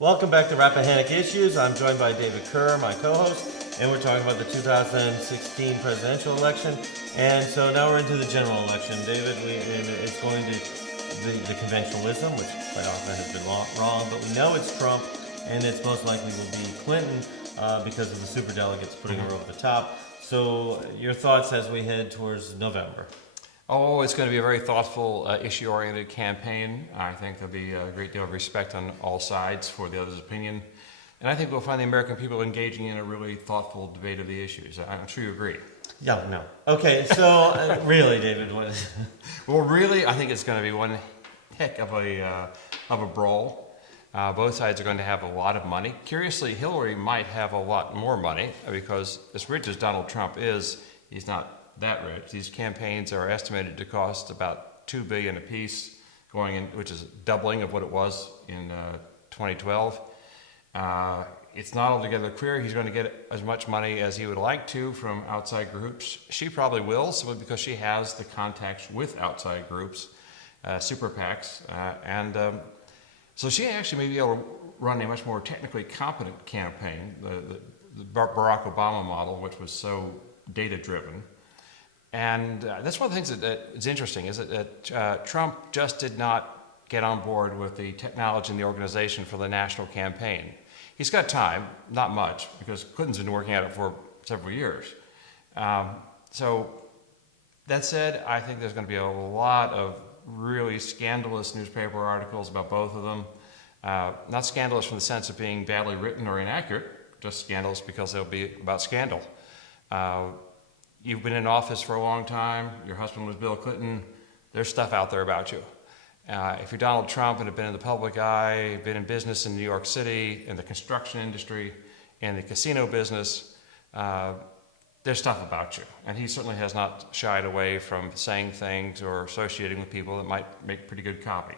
Welcome back to Rappahannock Issues. I'm joined by David Kerr, my co-host, and we're talking about the 2016 presidential election. And so now we're into the general election. David, and it's going to the conventional wisdom, which quite often has been wrong, but we know it's Trump, and it's most likely will be Clinton because of the superdelegates putting her over the top. So your thoughts as we head towards November? Oh, it's going to be a very thoughtful, issue-oriented campaign. I think there'll be a great deal of respect on all sides for the other's opinion. And I think we'll find the American people engaging in a really thoughtful debate of the issues. I'm sure you agree. Yeah, no. Okay, so really, David, what is... Well, really, I think it's going to be one heck of a brawl. Both sides are going to have a lot of money. Curiously, Hillary might have a lot more money because as rich as Donald Trump is, he's not that rich. These campaigns are estimated to cost about $2 billion apiece, going in, which is doubling of what it was in 2012. It's not altogether clear he's going to get as much money as he would like to from outside groups. She probably will, simply because she has the contacts with outside groups, super PACs, and so she actually may be able to run a much more technically competent campaign, the Barack Obama model, which was so data-driven. And that's one of the things that is interesting, is that Trump just did not get on board with the technology and the organization for the national campaign. He's got time, not much, because Clinton's been working at it for several years. So that said, I think there's going to be a lot of really scandalous newspaper articles about both of them. Not scandalous from the sense of being badly written or inaccurate, just scandalous because they'll be about scandal. You've been in office for a long time. Your husband was Bill Clinton. There's stuff out there about you. If you're Donald Trump and have been in the public eye, been in business in New York City, in the construction industry, in the casino business, there's stuff about you. And he certainly has not shied away from saying things or associating with people that might make pretty good copy.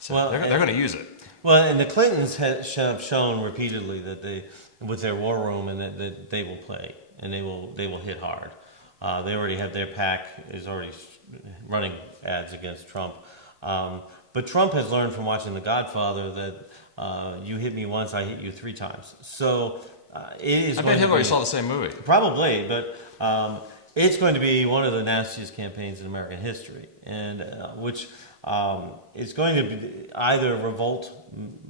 So well, they're going to use it. Well, and the Clintons have shown repeatedly that they, with their war room, and that they will play and they will hit hard. They already have their PAC is already running ads against Trump. But Trump has learned from watching The Godfather that you hit me once, I hit you 3 times. So it is. I bet Hillary saw the same movie. Probably, but it's going to be one of the nastiest campaigns in American history, and which is going to be either revolt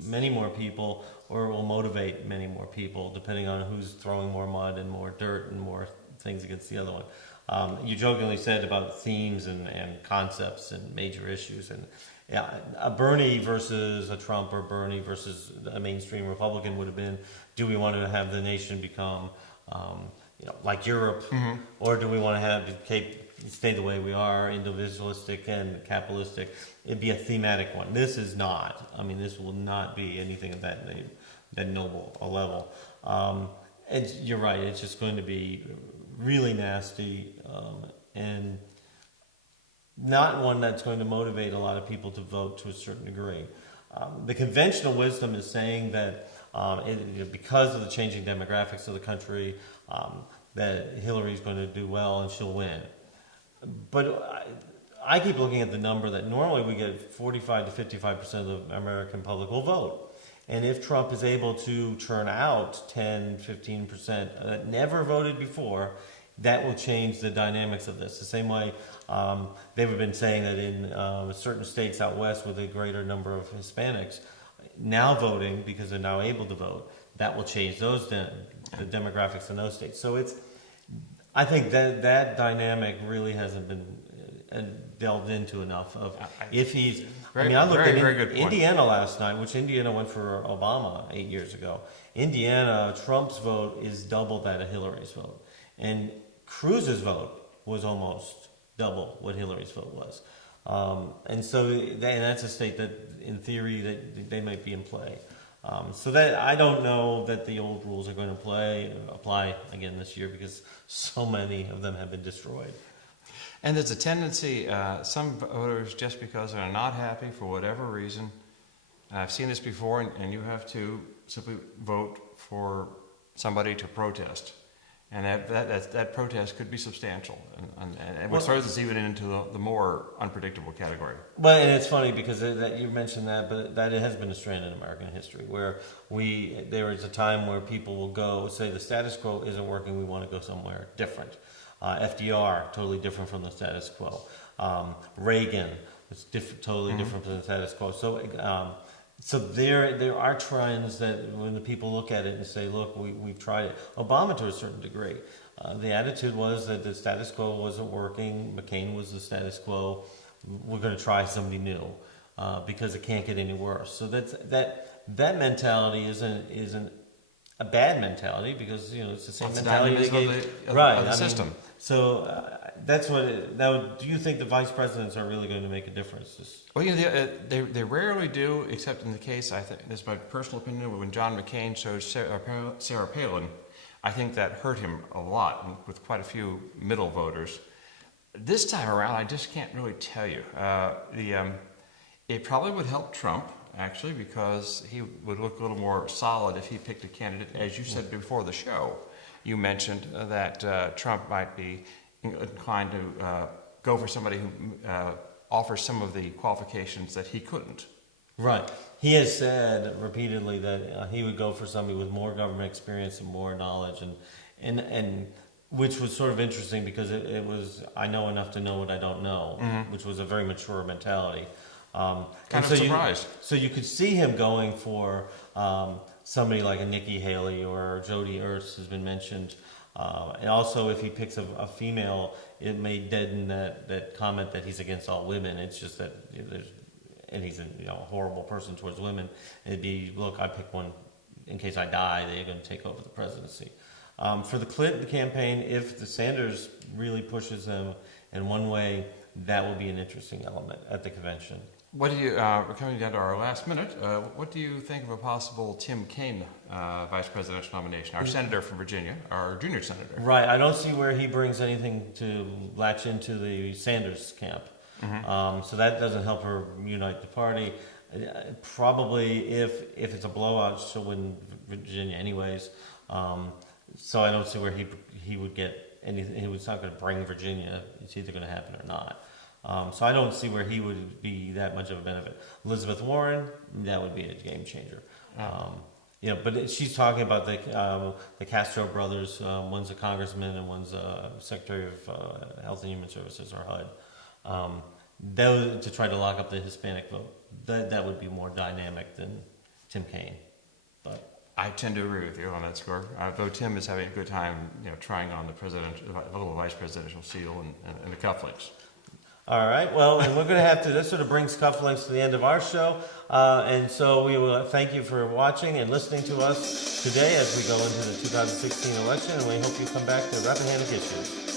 many more people or it will motivate many more people, depending on who's throwing more mud and more dirt and more things against the other one. You jokingly said about themes and concepts and major issues, and a Bernie versus a Trump or Bernie versus a mainstream Republican would have been, do we want to have the nation become like Europe, or do we want to have stay the way we are, individualistic and capitalistic? It'd be a thematic one. This is not. I mean, this will not be anything of that noble a level. And you're right. It's just going to be really nasty, and not one that's going to motivate a lot of people to vote to a certain degree. The conventional wisdom is saying that because of the changing demographics of the country, that Hillary's going to do well and she'll win. But I keep looking at the number that normally we get 45 to 55% of the American public will vote. And if Trump is able to churn out 10, 15% that never voted before, that will change the dynamics of this. The same way they've been saying that in certain states out west with a greater number of Hispanics now voting because they're now able to vote, that will change those the demographics in those states. So I think that dynamic really hasn't been delved into enough. Of if he's, I looked at Indiana last night, which Indiana went for Obama 8 years ago. Indiana, Trump's vote is double that of Hillary's vote, and Cruz's vote was almost double what Hillary's vote was. And so that's a state that, in theory, that they might be in play. So that I don't know that the old rules are going to apply again this year, because so many of them have been destroyed. And there's a tendency, some voters, just because they're not happy for whatever reason, I've seen this before, and you have to simply vote for somebody to protest. And that protest could be substantial, and what throws us even into the more unpredictable category. Well, and it's funny because that you mentioned that, but that it has been a strand in American history where there is a time where people will go say the status quo isn't working, we want to go somewhere different. FDR, totally different from the status quo. Reagan, it's totally different from the status quo. So there are trends that when the people look at it and say, look, we've tried it. Obama to a certain degree. The attitude was that the status quo wasn't working. McCain was the status quo. We're going to try somebody new because it can't get any worse. So that mentality isn't a bad mentality because it's the same mentality of the system. That's what. Now, do you think the vice presidents are really going to make a difference? Well, they rarely do, except in the case, I think, this is my personal opinion, when John McCain chose Sarah Palin, I think that hurt him a lot with quite a few middle voters. This time around, I just can't really tell you. It probably would help Trump, actually, because he would look a little more solid if he picked a candidate. As you said before the show, you mentioned that Trump might be inclined to go for somebody who offers some of the qualifications that he couldn't. Right. He has said repeatedly that he would go for somebody with more government experience and more knowledge, and which was sort of interesting because it was, I know enough to know what I don't know, which was a very mature mentality. Kind of surprised. So you could see him going for somebody like a Nikki Haley or Jody Ertz has been mentioned. And also, if he picks a female, it may deaden that comment that he's against all women. It's just that and he's a horrible person towards women. It'd be, look, I picked one in case I die. They're going to take over the presidency. For the Clinton campaign, if the Sanders really pushes them in one way, that will be an interesting element at the convention. What do you? We're coming down to our last minute. What do you think of a possible Tim Kaine vice presidential nomination? Our senator from Virginia, our junior senator. Right. I don't see where he brings anything to latch into the Sanders camp. So that doesn't help her unite the party. Probably if it's a blowout, she'll win Virginia anyways. So I don't see where he would get anything. He was not going to bring Virginia. It's either going to happen or not. So I don't see where he would be that much of a benefit. Elizabeth Warren, that would be a game changer. But she's talking about the Castro brothers. One's a congressman and one's a secretary of Health and Human Services, or HUD. To try to lock up the Hispanic vote. That would be more dynamic than Tim Kaine. But I tend to agree with you on that score. Though Tim is having a good time, trying on the little vice presidential seal and the cufflinks. All right. Well, and we're going to have to. This sort of brings cufflinks to the end of our show, and so we will thank you for watching and listening to us today as we go into the 2016 election, and we hope you come back to Rappahannock Issues.